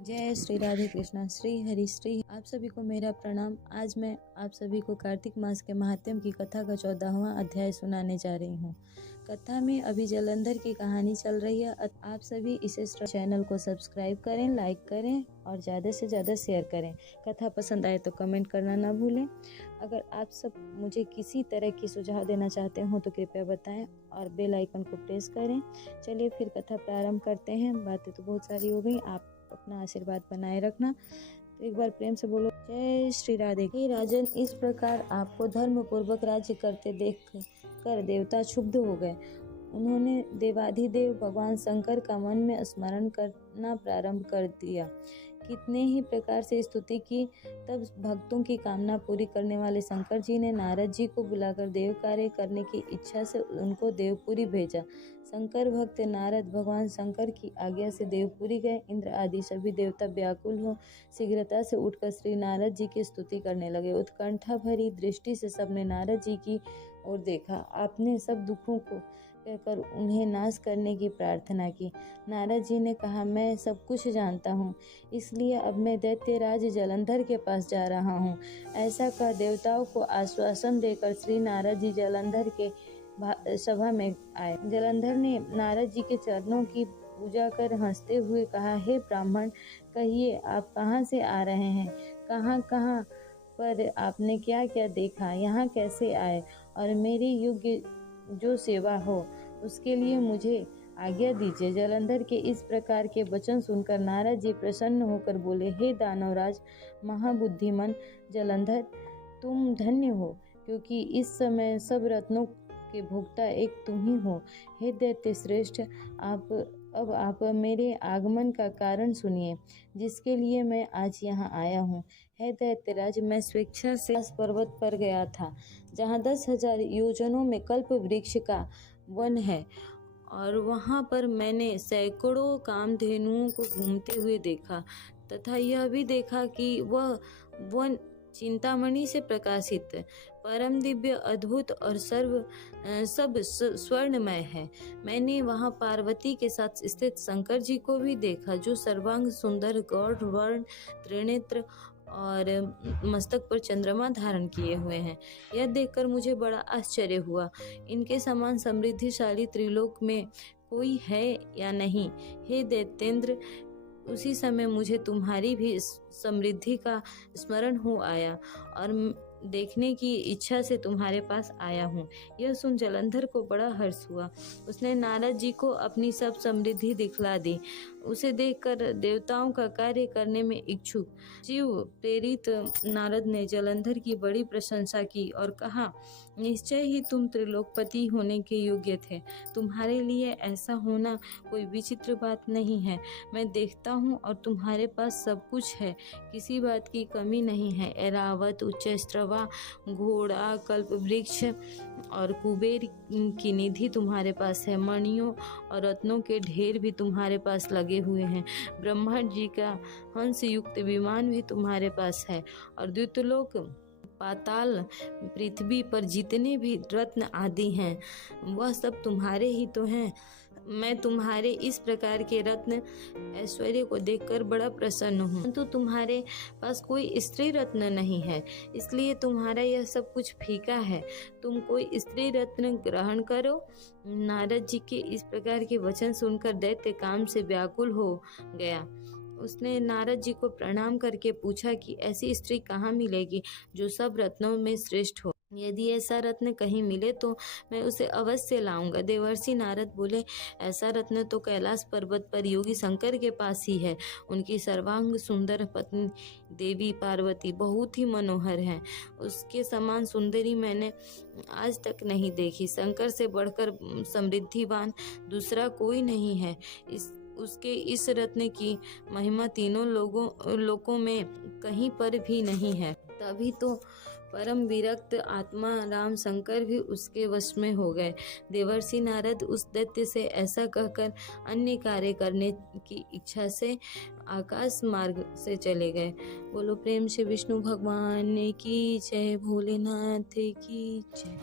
जय श्री राधे कृष्णा, श्री हरि श्री। आप सभी को मेरा प्रणाम। आज मैं आप सभी को कार्तिक मास के महात्म्य की कथा का 14वां अध्याय सुनाने जा रही हूँ। कथा में अभी जलंधर की कहानी चल रही है। आप सभी इसे चैनल को सब्सक्राइब करें, लाइक करें और ज़्यादा से ज़्यादा शेयर करें। कथा पसंद आए तो कमेंट करना ना भूलें। अगर आप सब मुझे किसी तरह की सुझाव देना चाहते हो तो कृपया बताएं और बेल आइकन को प्रेस करें। चलिए फिर कथा प्रारंभ करते हैं। बातें तो बहुत सारी हो गई, आप अपना आशीर्वाद बनाए रखना। तो एक बार प्रेम से बोलो जय श्री राधे। हे राजन, इस प्रकार आपको धर्म पूर्वक राज्य करते देख कर देवता क्षुब्ध हो गए। उन्होंने देवाधिदेव भगवान शंकर का मन में स्मरण करना प्रारंभ कर दिया। कितने ही प्रकार से स्तुति की, तब भक्तों की कामना पूरी करने वाले शंकर जी ने नारद जी को बुलाकर देव कार्य करने की इच्छा से उनको देवपुरी भेजा। शंकर भक्त नारद भगवान शंकर की आज्ञा से देवपुरी गए। इंद्र आदि सभी देवता व्याकुल हो शीघ्रता से उठकर श्री नारद जी की स्तुति करने लगे। उत्कंठा भरी दृष्टि से सबने नारद जी की ओर देखा। आपने सब दुखों को कहकर उन्हें नाश करने की प्रार्थना की। नारद जी ने कहा, मैं सब कुछ जानता हूँ, इसलिए अब मैं दैत्यराज जलंधर के पास जा रहा हूँ। ऐसा कह देवताओं को आश्वासन देकर श्री नारद जी जलंधर के सभा में आए। जलंधर ने नारद जी के चरणों की पूजा कर हंसते हुए कहा, हे ब्राह्मण, कहिए आप कहाँ से आ रहे हैं? कहाँ कहाँ पर आपने क्या क्या देखा? यहाँ कैसे आए? और मेरी योग्य जो सेवा हो उसके लिए मुझे आज्ञा दीजिए। जलंधर के इस प्रकार के वचन सुनकर नारद जी प्रसन्न होकर बोले, हे दानवराज महाबुद्धिमान जलंधर, तुम धन्य हो, क्योंकि इस समय सब रत्नों के भोक्ता एक तुम ही हो। हे दैत्य श्रेष्ठ, अब आप मेरे आगमन का कारण सुनिए, जिसके लिए मैं आज यहाँ आया हूँ। हे दैत्यराज, मैं स्वेच्छा से इस पर्वत पर गया था, जहाँ 10,000 योजनों में कल्प वृक्ष का वन है, और वहाँ पर मैंने सैकड़ों कामधेनुओं को घूमते हुए देखा, तथा यह भी देखा कि वह वन चिंतामणि से प्रकाशित, परम दिव्य, अद्भुत और सब स्वर्णमय है। मैंने वहाँ पार्वती के साथ स्थित शंकर जी को भी देखा, जो सर्वांग सुंदर, गौर वर्ण, त्रिनेत्र और मस्तक पर चंद्रमा धारण किए हुए हैं। यह देखकर मुझे बड़ा आश्चर्य हुआ। इनके समान समृद्धिशाली त्रिलोक में कोई है या नहीं? हे दैत्येंद्र, उसी समय मुझे तुम्हारी भी समृद्धि का स्मरण हो आया और देखने की इच्छा से तुम्हारे पास आया हूँ। यह सुन जलंधर को बड़ा हर्ष हुआ। उसने नारद जी को अपनी सब समृद्धि दिखला दी। उसे देखकर देवताओं का कार्य करने में इच्छुक शिव प्रेरित नारद ने जलंधर की बड़ी प्रशंसा की और कहा, निश्चय ही तुम त्रिलोकपति होने के योग्य थे। तुम्हारे लिए ऐसा होना कोई विचित्र बात नहीं है। मैं देखता हूँ और तुम्हारे पास सब कुछ है, किसी बात की कमी नहीं है। ऐरावत, उच्चैश्रवा, घोड़ा, कल्प वृक्ष और कुबेर की निधि तुम्हारे पास है। मणियों और रत्नों के ढेर भी तुम्हारे पास लगे हुए हैं। ब्रह्मा जी का हंस युक्त विमान भी तुम्हारे पास है, और द्युतलोक, पाताल, पृथ्वी पर जितने भी रत्न आदि हैं वह सब तुम्हारे ही तो हैं। मैं तुम्हारे इस प्रकार के रत्न ऐश्वर्य को देखकर बड़ा प्रसन्न हूँ, परंतु तुम्हारे पास कोई स्त्री रत्न नहीं है, इसलिए तुम्हारा यह सब कुछ फीका है। तुम कोई स्त्री रत्न ग्रहण करो। नारद जी के इस प्रकार के वचन सुनकर दैत्य काम से व्याकुल हो गया। उसने नारद जी को प्रणाम करके पूछा कि ऐसी स्त्री कहाँ मिलेगी जो सब रत्नों में श्रेष्ठ हो? यदि ऐसा रत्न कहीं मिले तो मैं उसे अवश्य लाऊंगा। देवर्षि नारद बोले, ऐसा रत्न तो कैलाश पर्वत पर योगी शंकर के पास ही है। उनकी सर्वांग सुंदर पत्नी देवी पार्वती बहुत ही मनोहर है। उसके समान सुंदरी मैंने आज तक नहीं देखी। शंकर से बढ़कर समृद्धिवान दूसरा कोई नहीं है। उसके इस रत्न की महिमा तीनों लोकों में कहीं पर भी नहीं है। तभी तो परम विरक्त आत्मा राम शंकर भी उसके वश में हो गए। देवर्षि नारद उस दैत्य से ऐसा कहकर अन्य कार्य करने की इच्छा से आकाश मार्ग से चले गए। बोलो प्रेम से विष्णु भगवान की जय, भोलेनाथ की जय।